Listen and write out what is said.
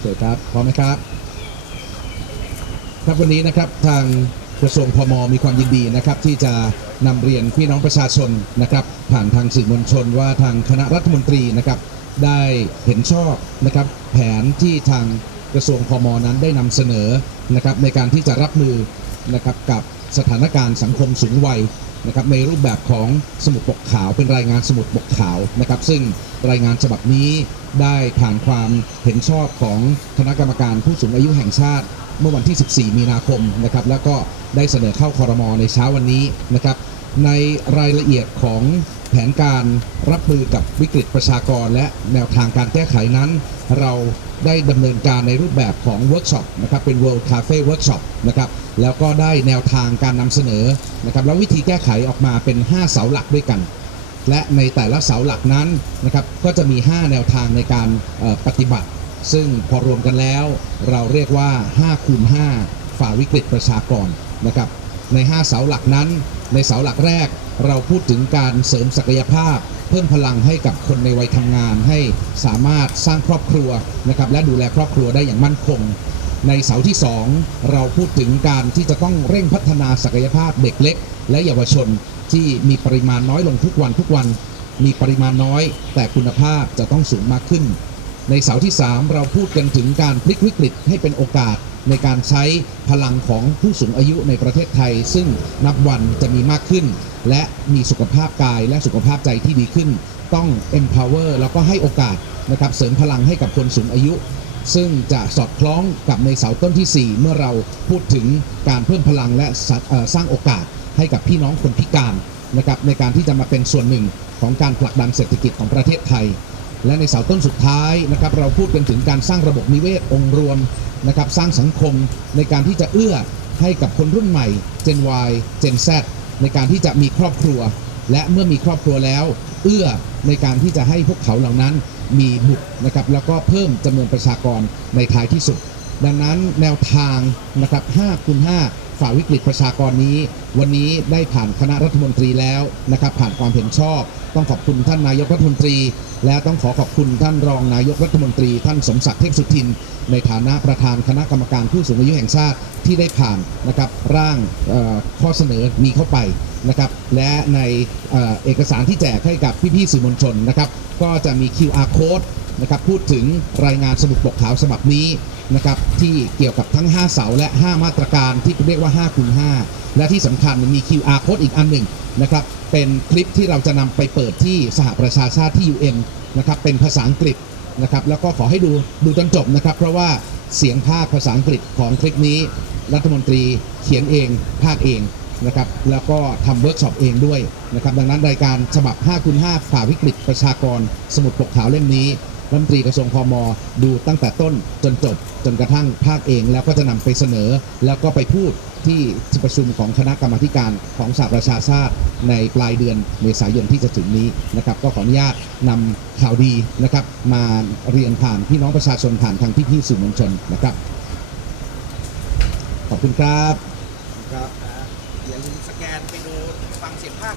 เสร็จครับพร้อมไหมครับ ครับวันนี้นะครับทางกระทรวงพมมีความยินดีนะครับ ที่จะนำเรียนพี่น้องประชาชนนะครับ ผ่านทางสื่อมวลชนว่าทางคณะรัฐมนตรีนะครับ ได้เห็นชอบนะครับ แผนที่ทางกระทรวงพมนั้นได้นำเสนอนะครับ ในการที่จะรับมือนะครับกับ สถานการณ์สังคมสูงวัยนะครับในรูปแบบของสมุดปกขาวเป็นรายงานสมุดปกขาวนะครับ ซึ่งรายงานฉบับนี้ได้ผ่านความเห็นชอบของคณะกรรมการผู้สูงอายุแห่งชาติ เมื่อวันที่ 14 มีนาคมนะครับแล้วก็ได้เสนอเข้าคอรมอในเช้าวันนี้นะครับ ในรายละเอียดของแผนการรับมือกับวิกฤตประชากร และแนวทางการแก้ไขนั้น เราได้ดำเนินการในรูปแบบของเวิร์กช็อปนะครับเป็น World Cafe Workshop นะครับแล้วก็ได้แนวทางการนำเสนอนะครับแล้ววิธีแก้ไขออกมาเป็น 5 เสาหลักด้วยกัน และในแต่ละเสาหลักนั้นนะครับก็จะมี 5 แนวทางในการปฏิบัติ ซึ่งพอรวมกันแล้ว เราเรียกว่า5คูณ5ฝ่าวิกฤตประชากรนะครับ ใน 5 เสาหลักนั้น ในเสาหลักแรกเราพูดถึงการเสริมศักยภาพ เพิ่มพลังให้กับคนในวัยทำงาน ให้สามารถสร้างครอบครัวนะครับและดูแลครอบครัวได้อย่างมั่นคง ในเสาที่ 2 เราพูดถึงการที่จะต้องเร่งพัฒนาศักยภาพเด็กเล็ก และเยาวชนที่มีปริมาณน้อยลงทุกวันทุกวัน มีปริมาณน้อย แต่คุณภาพจะต้องสูงมากขึ้น ในเสาที่ 3 เราพูดกันถึงการพลิกวิกฤตให้เป็นโอกาส ในการใช้พลังของผู้สูงอายุในประเทศไทย ซึ่งนับวันจะมีมากขึ้น และมีสุขภาพกายและสุขภาพใจที่ดีขึ้น ต้อง empower แล้วก็ให้โอกาสนะครับเสริมพลังให้กับคนสูงอายุ ซึ่งจะสอดคล้องกับในเสาต้นที่ 4 เมื่อเราพูดถึงการเพิ่มพลังและสะเอ่อสร้างโอกาสให้กับพี่น้องคนพิการนะครับในการที่จะมาเป็นส่วนหนึ่งของการผลักดันเศรษฐกิจของประเทศไทย และในเสาต้นสุดท้ายนะครับเราพูดกันถึงการสร้างระบบนิเวศองค์รวมนะครับสร้างสังคมในการที่จะเอื้อให้กับคนรุ่นใหม่ Gen Y Gen Z ในการที่จะมีครอบครัว และเมื่อมีครอบครัวแล้ว เอื้อในการที่จะให้พวกเขาเหล่านั้นมีบุตรนะครับแล้วก็เพิ่มจำนวนประชากรในท้ายที่สุด ดังนั้นแนวทางนะครับ5คูณ5 ฝ่าวิกฤตประชากรนี้ วันนี้ได้ผ่านคณะรัฐมนตรีแล้วนะครับผ่านความเห็นชอบ ต้องขอบคุณท่านนายกรัฐมนตรี และต้องขอขอบคุณท่านรองนายกรัฐมนตรี ท่านสมศักดิ์เทพสุทิน ในฐานะประธานคณะกรรมการผู้สูงอายุแห่งชาติที่ได้ผ่านนะครับร่างข้อเสนอนี้เข้าไปนะครับและในเอ่อเอกสารที่แจกให้กับพี่ๆสื่อมวลชนนะครับก็จะมี QR code นะครับพูดถึงรายงานสมุดปกขาวฉบับนี้ นะครับที่เกี่ยวกับทั้ง 5 เสาและ 5 มาตรการที่เรียกว่า5คูณ5และที่สำคัญมี QR code อีกอันหนึ่งนะครับเป็นคลิปที่เราจะนำไปเปิดที่สหประชาชาติที่ UN นะครับเป็นภาษาอังกฤษนะครับแล้วก็ขอให้ดูดูจนจบนะครับ เพราะว่าเสียงภาคภาษาอังกฤษของคลิปนี้ รัฐมนตรีเขียนเองภาคเองนะครับแล้วก็ทำเวิร์กช็อปเองด้วยนะครับดังนั้นรายการฉบับ5คูณ5ฝ่าวิกฤตประชากรสมุดปกขาวเล่มนี้ รัฐมนตรีกระทรวงพมดูตั้งแต่ต้นจนจบจนกระทั่งภาคเองแล้วก็จะนำไปเสนอ แล้วก็ไปพูดที่ที่ประชุมของคณะกรรมาการของสหประชาชาติในปลายเดือนเมษายนที่จะถึงนี้นะครับ ก็ขออนุญาตนำข่าวดีนะครับ มาเรียนผ่านพี่น้องประชาชนผ่านทางพี่ๆสื่อมวลชนนะครับ ขอบคุณครับครับเดี๋ยวสแกนไปดูฟังเสียงภาค